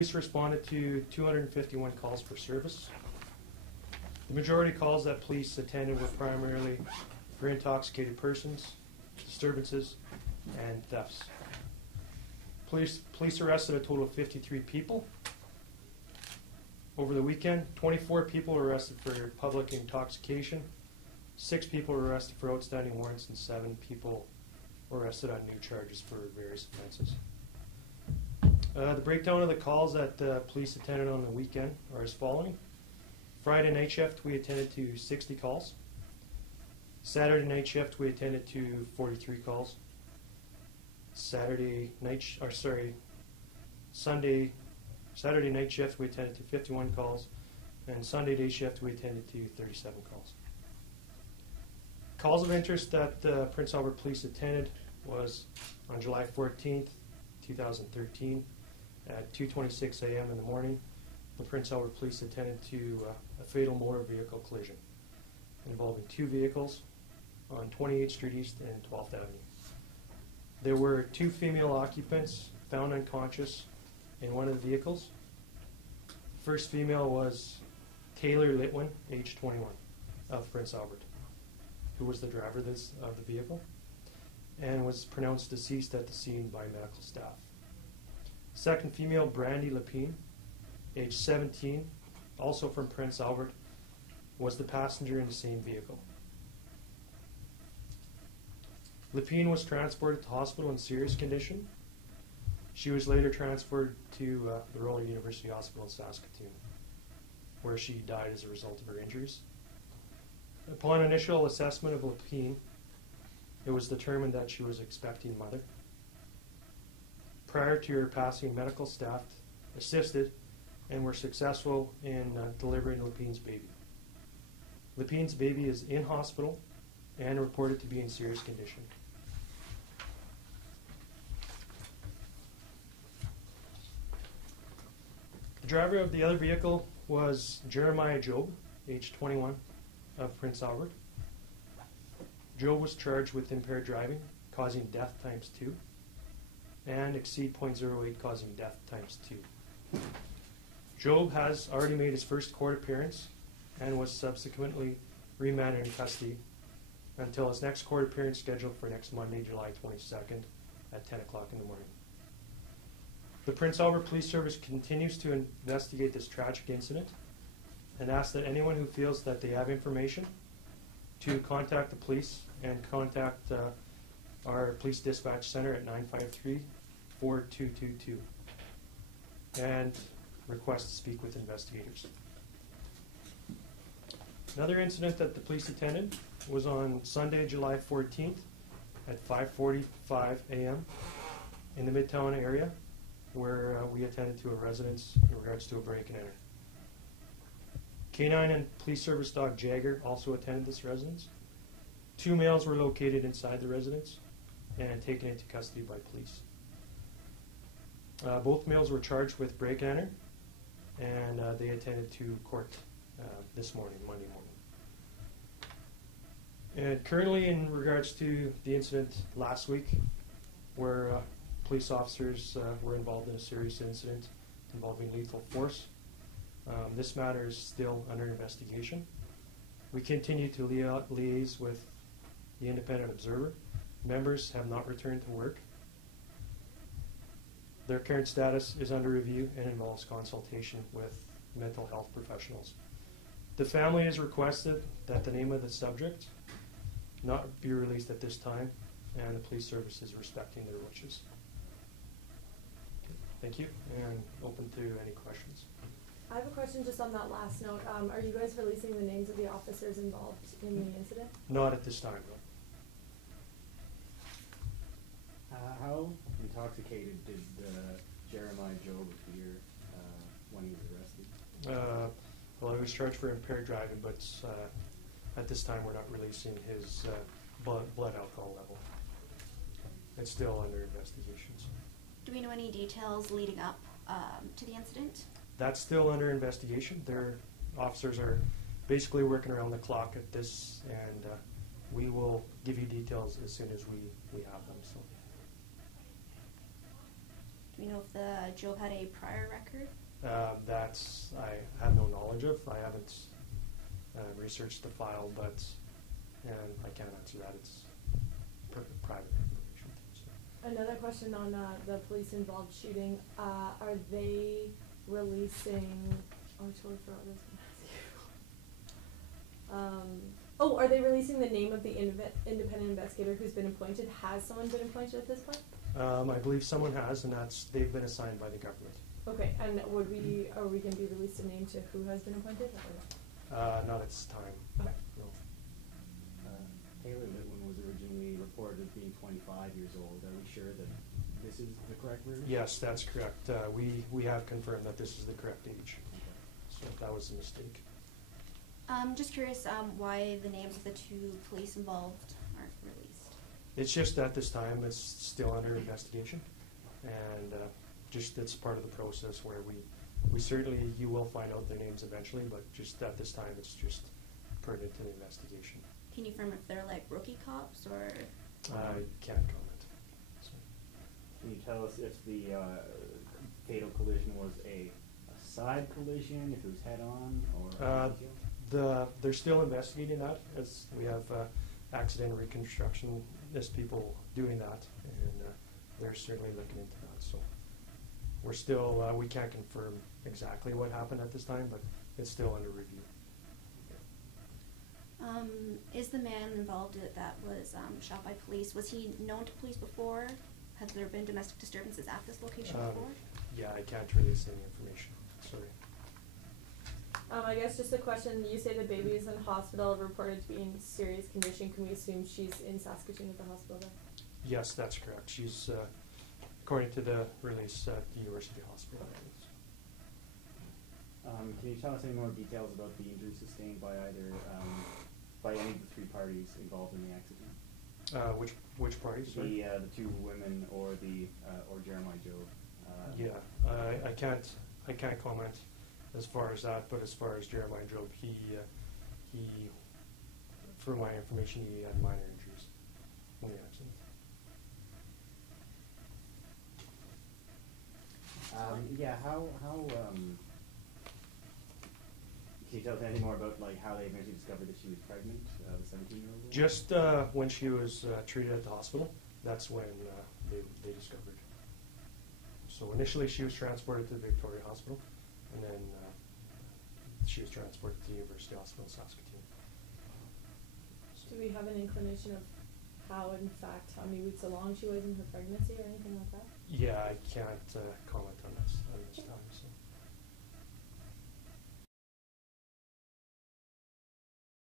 Police responded to 251 calls for service. The majority of calls that police attended were primarily for intoxicated persons, disturbances, and thefts. Police arrested a total of 53 people. Over the weekend, 24 people were arrested for public intoxication, 6 people were arrested for outstanding warrants, and 7 people were arrested on new charges for various offenses. The breakdown of the calls that police attended on the weekend are as following. Friday night shift, we attended to 60 calls. Saturday night shift, we attended to 43 calls. Saturday night shift, we attended to 51 calls, and Sunday day shift, we attended to 37 calls. Calls of interest that Prince Albert Police attended was on July 14th, 2013, at 2:26 a.m. in the morning. The Prince Albert Police attended to a fatal motor vehicle collision involving 2 vehicles on 28th Street East and 12th Avenue. There were 2 female occupants found unconscious in one of the vehicles. The first female was Taylor Litwin, age 21, of Prince Albert, who was the driver of the vehicle, and was pronounced deceased at the scene by medical staff. Second female, Brandy Lepine, age 17, also from Prince Albert, was the passenger in the same vehicle. Lepine was transported to hospital in serious condition. She was later transferred to the Royal University Hospital in Saskatoon, where she died as a result of her injuries. Upon initial assessment of Lepine, it was determined that she was expecting mother. Prior to her passing, medical staff assisted and were successful in delivering Lepine's baby. Lepine's baby is in hospital and reported to be in serious condition. The driver of the other vehicle was Jeremiah Job, age 21, of Prince Albert. Job was charged with impaired driving, causing death ×2, and exceed .08, causing death ×2. Job has already made his first court appearance and was subsequently remanded in custody until his next court appearance scheduled for next Monday, July 22nd at 10 o'clock in the morning. The Prince Albert Police Service continues to investigate this tragic incident and asks that anyone who feels that they have information to contact the police and contact our police dispatch center at 953-4222 and request to speak with investigators. Another incident that the police attended was on Sunday, July 14th at 5:45 a.m. in the Midtown area, where we attended to a residence in regards to a break and enter. Canine and police service dog Jagger also attended this residence. 2 males were located inside the residence and taken into custody by police. Both males were charged with break and enter, and they attended to court this morning, Monday morning. And currently, in regards to the incident last week, where police officers were involved in a serious incident involving lethal force, this matter is still under investigation. We continue to liaise with the independent observer. Members have not returned to work. Their current status is under review and involves consultation with mental health professionals. The family has requested that the name of the subject not be released at this time, and the police service is respecting their wishes. Thank you, and open to any questions. I have a question just on that last note. Are you guys releasing the names of the officers involved in the incident? Not at this time, no. How intoxicated did Jeremiah Job appear when he was arrested? Well, he was charged for impaired driving, but at this time we're not releasing his blood alcohol level. It's still under investigations. Do we know any details leading up to the incident? That's still under investigation. Their officers are basically working around the clock at this, and we will give you details as soon as we have them. So. Do we know if the Job had a prior record? That's I have no knowledge of. I haven't researched the file, but and I can't answer that. It's private information. So. Another question on the police-involved shooting. Are they releasing? Oh, I totally forgot what I was going to ask you. Are they releasing the name of the independent investigator who's been appointed? Has someone been appointed at this point? I believe someone has, and they've been assigned by the government. Okay, and are we going to be released a name to who has been appointed? Not at this time. Okay. No. Taylor Litwin was originally reported as being 25 years old. Are we sure that this is the correct version? Yes, that's correct. We have confirmed that this is the correct age. Okay. So if that was a mistake. Just curious why the names of the two police involved aren't released. It's just at this time it's still under investigation, and just it's part of the process where we certainly, you will find out their names eventually, but just at this time it's just pertinent to the investigation. Can you confirm if they're like rookie cops or? I can't comment. So. Can you tell us if the fatal collision was a side collision, if it was head-on, or? They're still investigating that, as we have accident reconstructionist people doing that, and they're certainly looking into that. So we're still, we can't confirm exactly what happened at this time, but it's still under review. Is the man involved that was shot by police, was he known to police before? Have there been domestic disturbances at this location before? Yeah, I can't release any information. Sorry. I guess just a question. You say the baby is in hospital, reported to be in serious condition. Can we assume she's in Saskatoon at the hospital there? Yes, that's correct. She's, according to the release, at the University Hospital. Can you tell us any more details about the injuries sustained by either by any of the three parties involved in the accident? Which parties? Sorry? The two women or Jeremiah Job? Yeah, I can't comment as far as that, but as far as Jeremiah Job, he, for my information, he had minor injuries in the accident. Can you tell us anything more about how they eventually discovered that she was pregnant, the 17-year-old? Just when she was treated at the hospital, that's when they discovered. So initially she was transported to the Victoria Hospital, and then she was transported to the University Hospital in Saskatoon. Do we have an inclination of how many weeks along she was in her pregnancy or anything like that? Yeah, I can't comment on this time.